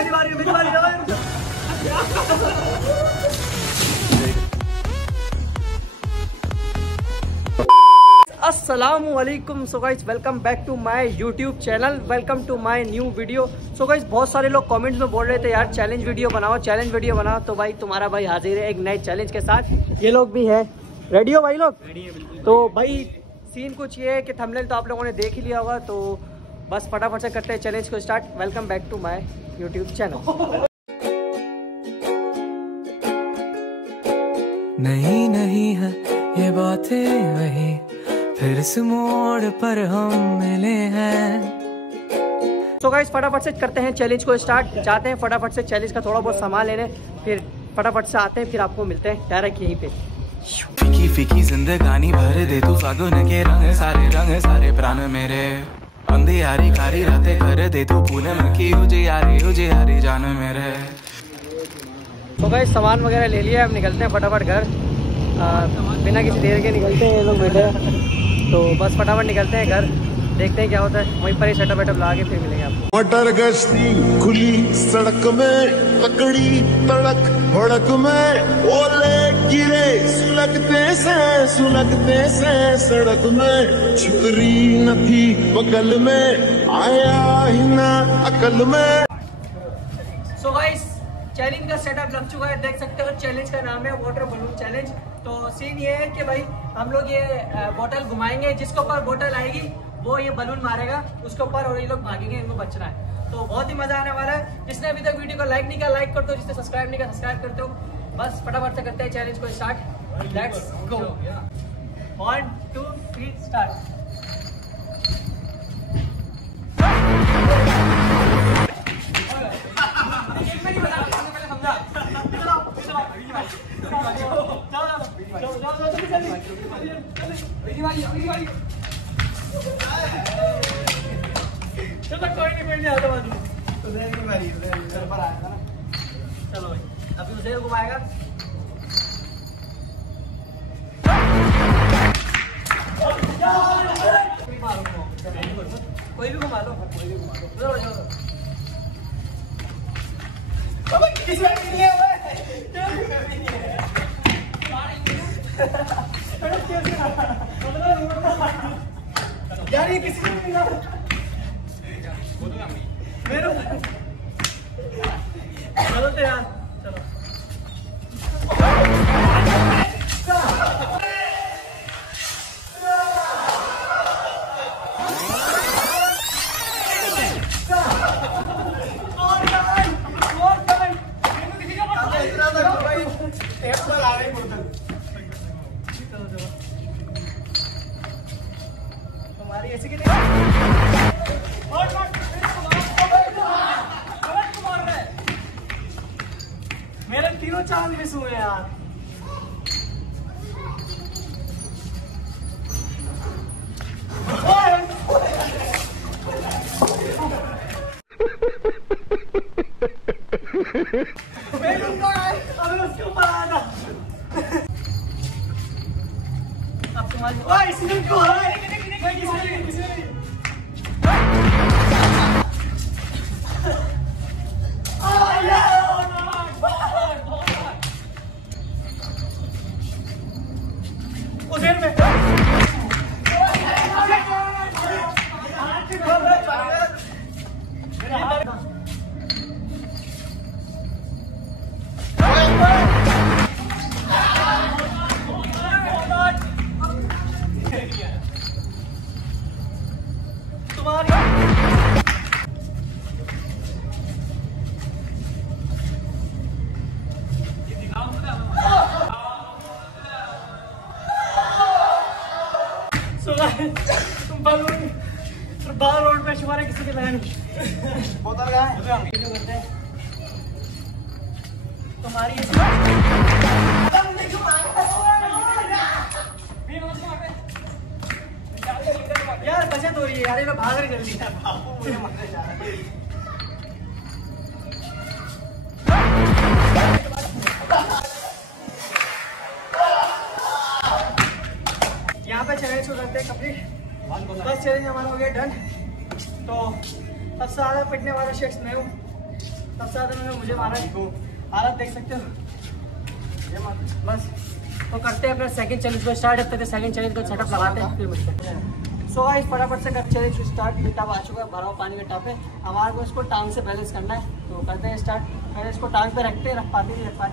मेरी बारी अस्सलामुअलैकुम। So guys welcome back to my YouTube channel, welcome to my new video. So guys बहुत सारे लोग कमेंट्स में बोल रहे थे यार चैलेंज वीडियो बनाओ, तो भाई तुम्हारा भाई हाजिर है एक नए चैलेंज के साथ। ये लोग भी है, रेडी हो भाई लोग? रेडी है बिल्कुल। तो भाई सीन कुछ ये है कि थंबनेल तो आप लोगों ने देख ही लिया होगा, तो बस फटाफट से करते हैं चैलेंज को start. Welcome back to my YouTube channel. नहीं है ये बातें वही, फिर इस मोड़ पर हम मिले हैं। तो गाइस फटाफट से करते हैं चैलेंज को स्टार्ट। जाते हैं फटाफट से चैलेंज का थोड़ा बहुत सामान लेने, फिर फटाफट से आते हैं, फिर आपको मिलते हैं डायरेक्ट यहीं पे। फीकी फीकी जिंदगानी भर दे तू फागुन के रंग सारे प्राण मेरे, अंधियारी कारी रातें कर दे तू पूनम की उजियारी जान मेरे। तो गाइस सामान वगैरह ले लिया, अब निकलते हैं फटाफट घर। बिना किसी देर के निकलते हैं, ये लोग बैठे हैं, तो बस फटाफट निकलते हैं घर, देखते हैं क्या होता है। वहीं पर ही सेटअप वेटअप ला के फिर मिलेंगे आपको। मटर गश्ती खुली सड़क में, तकड़ी तड़क भड़क में, ओले गिरे सुलगते से सड़क में, छितरी न थी बगल में, आया ही ना अकल में। सो गाइस चैलेंज का सेटअप लग चुका है, देख सकते हो। चैलेंज का नाम है वाटर बलून चैलेंज। तो सीन ये है कि भाई हम लोग ये बोतल घुमाएंगे, जिसके ऊपर बोतल आएगी वो ये बलून मारेगा उसके ऊपर, और ये लोग भागेंगे, इनको बचना है। तो बहुत ही मजा आने वाला है। जिसने अभी तक वीडियो को लाइक नहीं किया लाइक कर दो, जिसने सब्सक्राइब नहीं किया सब्सक्राइब करते हो। बस फटाफट से करते हैं चैलेंज को स्टार्ट। Let's go. 1 2 3 स्टार्ट। कोई नहीं आता बाजू। चलो भाई अभी उसे घुमाएगा। कोई भी घुमा लो, किसी नहीं है यार, ये किसी को नहीं मिला मेरे। चलो तो यार चलो। तुम्हारी ऐसी की मेरे तीनों चांद मिस हुए यार। अबे उसके ऊपर आया था। अब तुम्हारी इसने क्यों तुम बाहर रोड पे शुमारे किसी के लगा नहीं। बोतल कहाँ है? तुम्हारी यार बचत हो रही है यार, ये लोग भाग रहे जल्दी। यहाँ पे चैलेंज हो जाते हैं कंप्लीट। बस चैलेंज हमारा हो गया डन। तो सबसे ज्यादा पिटने वाला शख्स मैं हूँ, सबसे ज्यादा मुझे मारा है, हालत देख सकते हो। बस तो करते हैं अपना सेकंड चैलेंज को स्टार्ट। करते हैं सेकंड चैलेंज का सेटअप लगाते हैं, फिर मिलते हैं। सो गाइस फटाफट से चैलेंज स्टार्ट। टब आ चुका है, भरा हुआ पानी का टब है, हमारे को इसको टांग से बैलेंस करना है। तो करते हैं स्टार्ट। पहले इसको टांग पे रखते हैं, रख पाते नहीं रख पाते।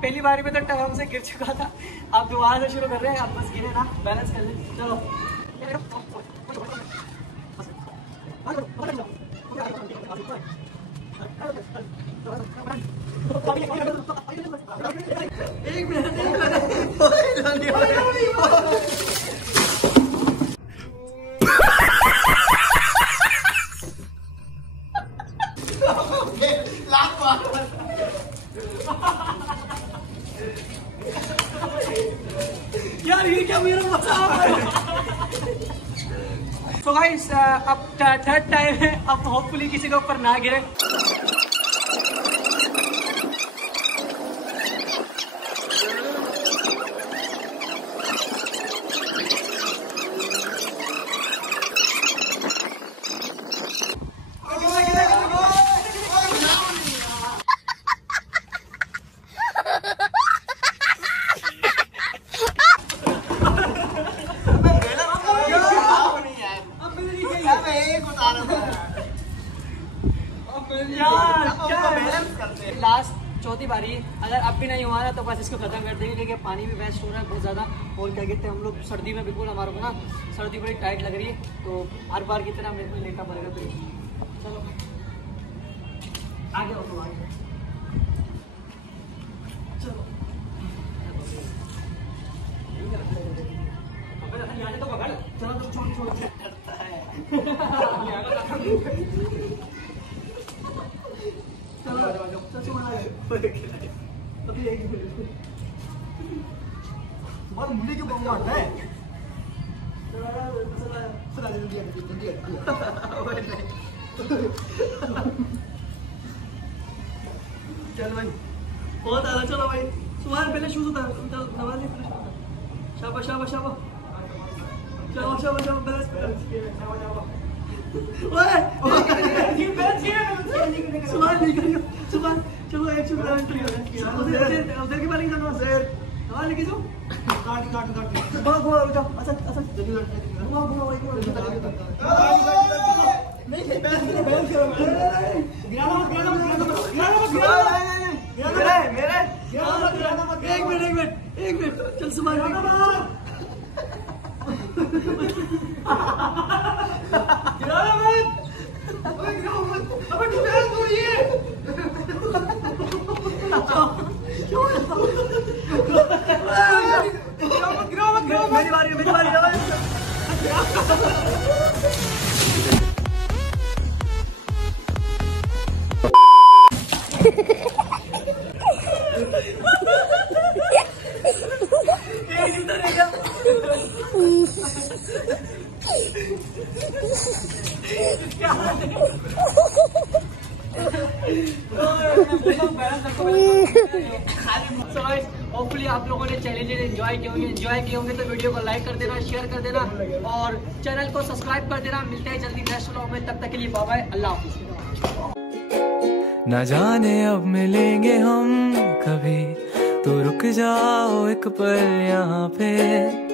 पहली बारी में तो टब हमसे गिर चुका था, अब दोबारा से शुरू कर रहे हैं। अब बस गिरे ना, बैलेंस कर ले। चलो एक मिनट यार, ये क्या मेरा मजाक है। तो गाइस अब थर्ड टाइम है, अब होपफुली किसी के ऊपर ना गिरे। लास्ट चौथी बारी, अगर अब भी नहीं हुआ ना तो बस इसको खत्म कर देंगे, क्योंकि पानी भी वेस्ट हो रहा है बहुत ज़्यादा। और क्या कहते हैं, हम लोग सर्दी में बिल्कुल, हमारे को ना सर्दी बड़ी टाइट लग रही है, तो हर बार की तरह मेरे को लेना पड़ेगा। तो चलो आगे हो, आगे चलो। तो पकड़, चलो तो छोड़ छोड़ बहुत मुंडी क्यों बम मारता है। चल भाई, बहुत आ रहा। चलो भाई, सुबह पहले शूज उतार, नवाज ले। शाबाश शाबाश शाबाश, चलो शाबाश शाबाश, बैलेंस कर। ओए ये बैलेंस किया, सुबह निकल सुबह। चलो एक चुप रहो, उधर की बारी करना सर। हवा लेके जाओ, काट काट काट बहुत बहुत उठा। अच्छा अच्छा जल्दी घुमा घुमा भाई, नहीं बैलेंस करो। गिराना मत गिराना मत गिराना मत गिराना मत। एक मिनट चल सुबह गिराना मत। ओए गिराओ मत, अबे तू बैलेंस तोड़िए। मेरी बारी होपफुली आप लोगों ने चैलेंज एंजॉय किए होंगे तो वीडियो को लाइक कर देना, शेयर कर देना और चैनल को सब्सक्राइब कर देना। मिलते हैं जल्दी नेक्स्ट व्लॉग में, तब तक के लिए बाय बाय, अल्लाह हाफिज़। न जाने अब मिलेंगे हम कभी, तो रुक जाओ एक पल यहाँ पे।